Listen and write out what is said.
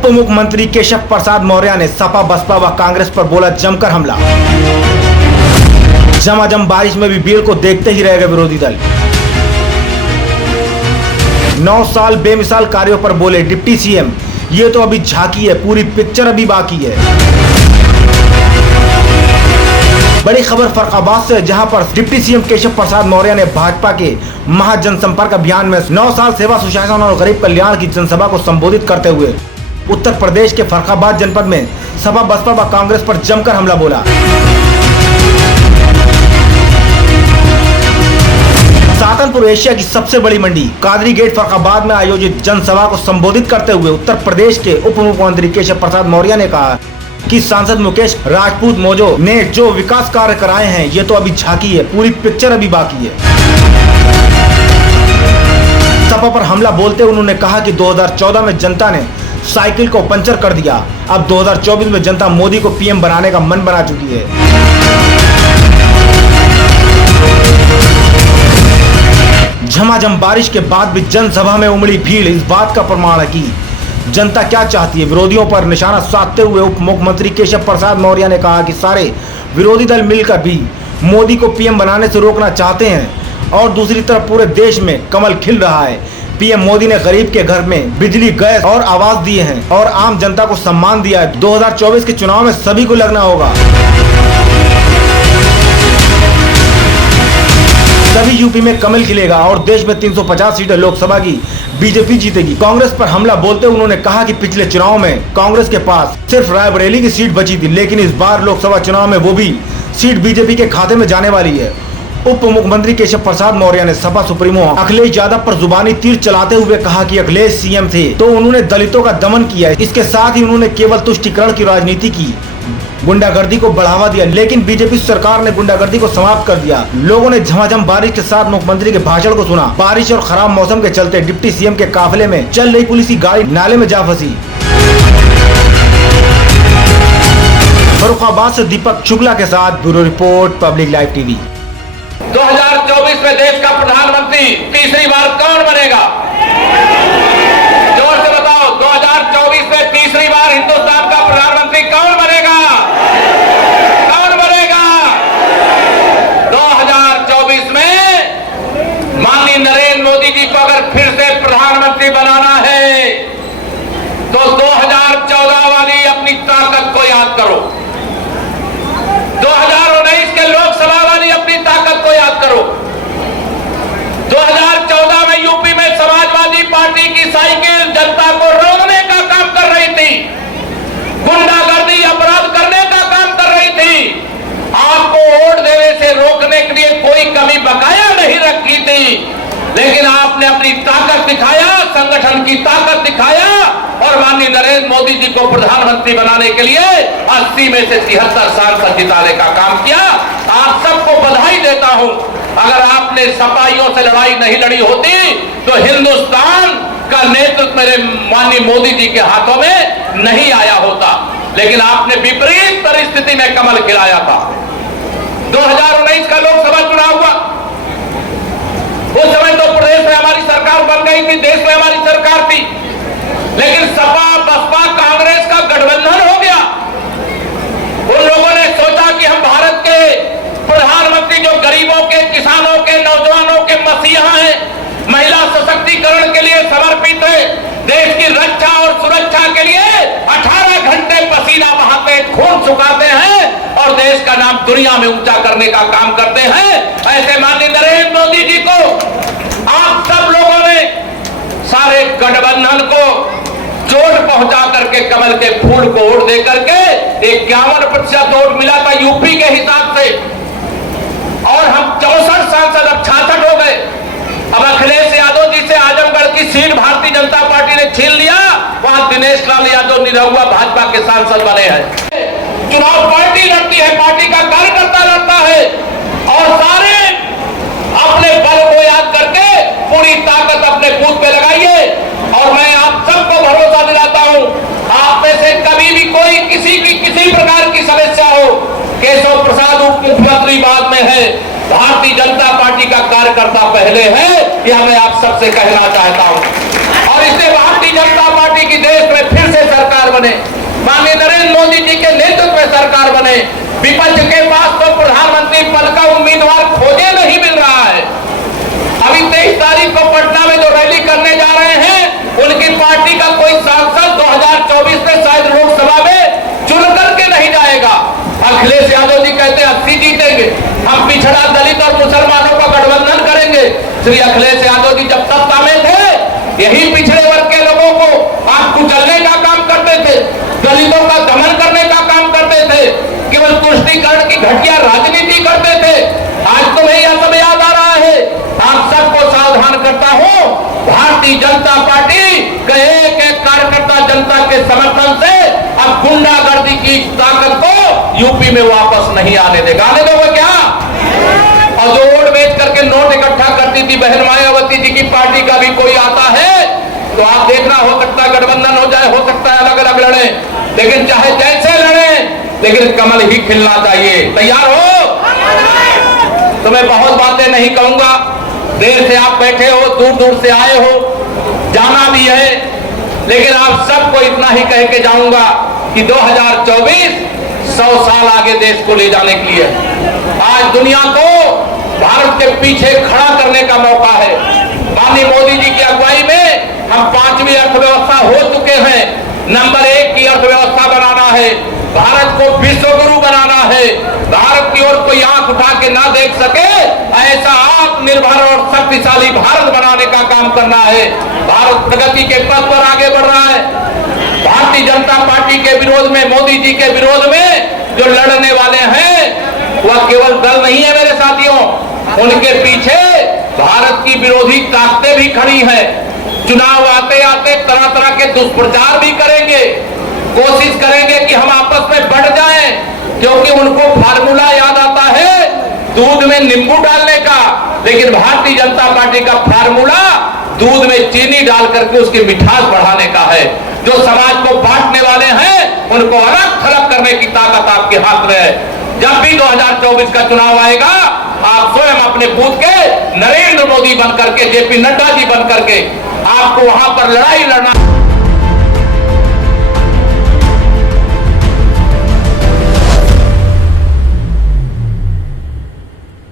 उप मुख्यमंत्री केशव प्रसाद मौर्य ने सपा बसपा व कांग्रेस पर बोला जमकर हमला। झमाझम बारिश में भी भीड़ को देखते ही रह गए विरोधी दल। 9 साल बेमिसाल कार्यों पर बोले डिप्टी सीएम, ये तो अभी झांकी है, पूरी पिक्चर अभी बाकी है। बड़ी खबर फर्रुखाबाद से, जहां पर डिप्टी सीएम केशव प्रसाद मौर्य ने भाजपा के महाजनसंपर्क अभियान में 9 साल सेवा सुशासन और गरीब कल्याण की जनसभा को संबोधित करते हुए उत्तर प्रदेश के फर्रुखाबाद जनपद में सपा बसपा व कांग्रेस पर जमकर हमला बोला। सातनपुर एशिया की सबसे बड़ी मंडी कादरी गेट फर्रुखाबाद में आयोजित जनसभा को संबोधित करते हुए उत्तर प्रदेश के उप मुख्यमंत्री केशव प्रसाद मौर्य ने कहा कि सांसद मुकेश राजपूत मोजो ने जो विकास कार्य कराए हैं, ये तो अभी झांकी है, पूरी पिक्चर अभी बाकी है। सपा पर हमला बोलते उन्होंने कहा कि 2014 में जनता ने साइकिल को पंचर कर दिया, अब 2024 में जनता मोदी को पीएम बनाने का मन बना चुकी है। झमाझम बारिश के बाद भी जनसभा में उमड़ी भीड़ इस बात का प्रमाण है कि जनता क्या चाहती है। विरोधियों पर निशाना साधते हुए उप मुख्यमंत्री केशव प्रसाद मौर्य ने कहा कि सारे विरोधी दल मिलकर भी मोदी को पीएम बनाने से रोकना चाहते हैं और दूसरी तरफ पूरे देश में कमल खिल रहा है। पीएम मोदी ने गरीब के घर में बिजली, गैस और आवास दिए हैं और आम जनता को सम्मान दिया है। 2024 के चुनाव में सभी को लगना होगा। तभी यूपी में कमल खिलेगा और देश में 350 सीटें लोकसभा की बीजेपी जीतेगी। कांग्रेस पर हमला बोलते उन्होंने कहा कि पिछले चुनाव में कांग्रेस के पास सिर्फ रायबरेली की सीट बची थी, लेकिन इस बार लोकसभा चुनाव में वो भी सीट बीजेपी के खाते में जाने वाली है। उप मुख्यमंत्री केशव प्रसाद मौर्य ने सपा सुप्रीमो अखिलेश यादव पर जुबानी तीर चलाते हुए कहा कि अखिलेश सीएम थे तो उन्होंने दलितों का दमन किया, इसके साथ ही उन्होंने केवल तुष्टीकरण की राजनीति की, गुंडागर्दी को बढ़ावा दिया, लेकिन बीजेपी सरकार ने गुंडागर्दी को समाप्त कर दिया। लोगों ने झमाझम बारिश के साथ मुख्यमंत्री के भाषण को सुना। बारिश और खराब मौसम के चलते डिप्टी सीएम के काफिले में चल रही पुलिस की गाड़ी नाले में जा फंसी। फर्रुखाबाद से दीपक शुक्ला के साथ bureau report, public live TV. 2024 में देश का प्रधानमंत्री तीसरी बार कौन बनेगा? जोर से बताओ, 2024 में तीसरी बार हिंदुस्तान का प्रधानमंत्री कौन बनेगा? कौन बनेगा? 2024 में माननीय नरेंद्र मोदी जी को अगर फिर से प्रधानमंत्री बनाना है तो 2014 वाली अपनी ताकत को याद करो, 2019 के लोकसभा वाली अपनी ताकत को याद करो। 2014 में यूपी में समाजवादी पार्टी की साइकिल जनता को रोकने का काम कर रही थी, गुंडागर्दी अपराध करने का काम कर रही थी, आपको वोट देने से रोकने के लिए कोई कमी बकाया नहीं रखी थी, लेकिन आपने अपनी ताकत दिखाया, संगठन की ताकत दिखाया और माननीय नरेंद्र मोदी जी को प्रधानमंत्री बनाने के लिए 80 में से 73 सांसद जिताने का काम किया। आप सबको बधाई देता हूं। अगर आपने सपाइयों से लड़ाई नहीं लड़ी होती तो हिंदुस्तान का नेतृत्व मेरे माननीय मोदी जी के हाथों में नहीं आया होता, लेकिन आपने विपरीत परिस्थिति में कमल खिलाया था। 2019 का लोकसभा चुनाव हुआ, उस समय तो प्रदेश में हमारी सरकार बन गई थी, देश में हमारी सरकार थी, लेकिन सपा बसपा कांग्रेस का गठबंधन हो गया। उन लोगों ने सोचा कि हम भारत के प्रधानमंत्री जो गरीबों के, किसानों के, नौजवानों के मसीहा हैं, महिला सशक्तिकरण के लिए समर्पित है, देश की रक्षा और सुरक्षा के लिए 18 घंटे पसीना बहाते, खून सुखाते हैं और देश का नाम दुनिया में ऊंचा करने का काम करते हैं। ऐसे माननीय नरेंद्र मोदी जी को आप सब लोगों ने सारे गठबंधन को चोट पहुंचा करके कमल के फूल को वोट दे करके 51% वोट मिला था यूपी के हिसाब से और हम 64 सांसद, अब 66 हो गए। अब अखिलेश यादव जी से आजमगढ़ की सीट भारतीय जनता पार्टी ने छीन लिया, वहां दिनेश लाल यादव निरहुआ भाजपा के सांसद बने हैं। चुनाव पार्टी लड़ती है, पार्टी का कार्यकर्ता लड़ता है और सारे अपने बल को याद करके पूरी ताकत अपने बूथ पे लगाइए और मैं आप सबको भरोसा दिलाता हूं, आप में से कभी भी कोई किसी प्रकार की समस्या हो, केशव प्रसाद उप मुख्यमंत्री बाद में है, भारतीय जनता पार्टी का कार्यकर्ता पहले है, यह मैं आप सबसे कहना चाहता हूं। और इससे भारतीय जनता पार्टी की देश में फिर से सरकार पार्टी का कोई सांसद 2024 में शायद लोकसभा में चुन करके नहीं जाएगा। अखिलेश यादव जी कहते हैं 80 जीतेंगे, हम पिछड़ा दलित और मुसलमानों का गठबंधन करेंगे। श्री अखिलेश यादव जी जब सत्ता में थे, यही पिछड़े वर्ग के लोगों को आप कुचलने का काम करते थे, दलितों का दमन करने का काम करते थे, केवल तुष्टीकरण की घटिया राजनीति करते थे। आज तुम्हें यह सब याद आ रहा है। आप सबको सावधान करता हूं, भारतीय जनता पार्टी के एक कार्यकर्ता जनता के समर्थन से अब गुंडागर्दी की ताकत को यूपी में वापस नहीं आने देगा। आने दोगे क्या? और जो वोट बेच करके नोट इकट्ठा करती थी बहन मायावती जी की पार्टी का भी कोई आता है तो आप देखना, हो सकता है गठबंधन हो जाए, हो सकता है अलग अलग लड़े, लेकिन चाहे जैसे लड़े, लेकिन कमल ही खिलना चाहिए। तैयार हो? तो मैं बहुत बातें नहीं कहूंगा, देर से आप बैठे हो, दूर दूर से आए हो, जाना भी है, लेकिन आप सबको इतना ही कह के जाऊंगा कि 2024 100 साल आगे देश को ले जाने के लिए आज दुनिया को भारत के पीछे खड़ा करने का मौका है। माननीय मोदी जी की अगुवाई में हम 5वीं अर्थव्यवस्था हो चुके हैं। नंबर 1 की अर्थव्यवस्था बनाना है, भारत को विश्व गुरु बनाना है, भारत की ओर कोई आंख उठा के ना देख सके ऐसा आत्मनिर्भर और शक्तिशाली भारत बनाने का काम करना है। भारत प्रगति के पथ पर आगे बढ़ रहा है। भारतीय जनता पार्टी के विरोध में, मोदी जी के विरोध में जो लड़ने वाले हैं वह केवल दल नहीं है मेरे साथियों, उनके पीछे भारत की विरोधी ताकतें भी खड़ी हैं। चुनाव आते आते तरह तरह के दुष्प्रचार भी करेंगे, कोशिश करेंगे कि हम आपस में बढ़ जाएं, क्योंकि उनको फार्मूला याद आता है दूध में नींबू डालने का, लेकिन भारतीय जनता पार्टी का फार्मूला दूध में चीनी डाल करके उसकी मिठास बढ़ाने का है। जो समाज को बांटने वाले हैं उनको अलग थलग करने की ताकत आपके हाथ में है। जब भी 2024 का चुनाव आएगा, आप स्वयं अपने बूथ के नरेंद्र मोदी बन करके, जेपी नड्डा जी बन करके आपको वहां पर लड़ाई लड़ना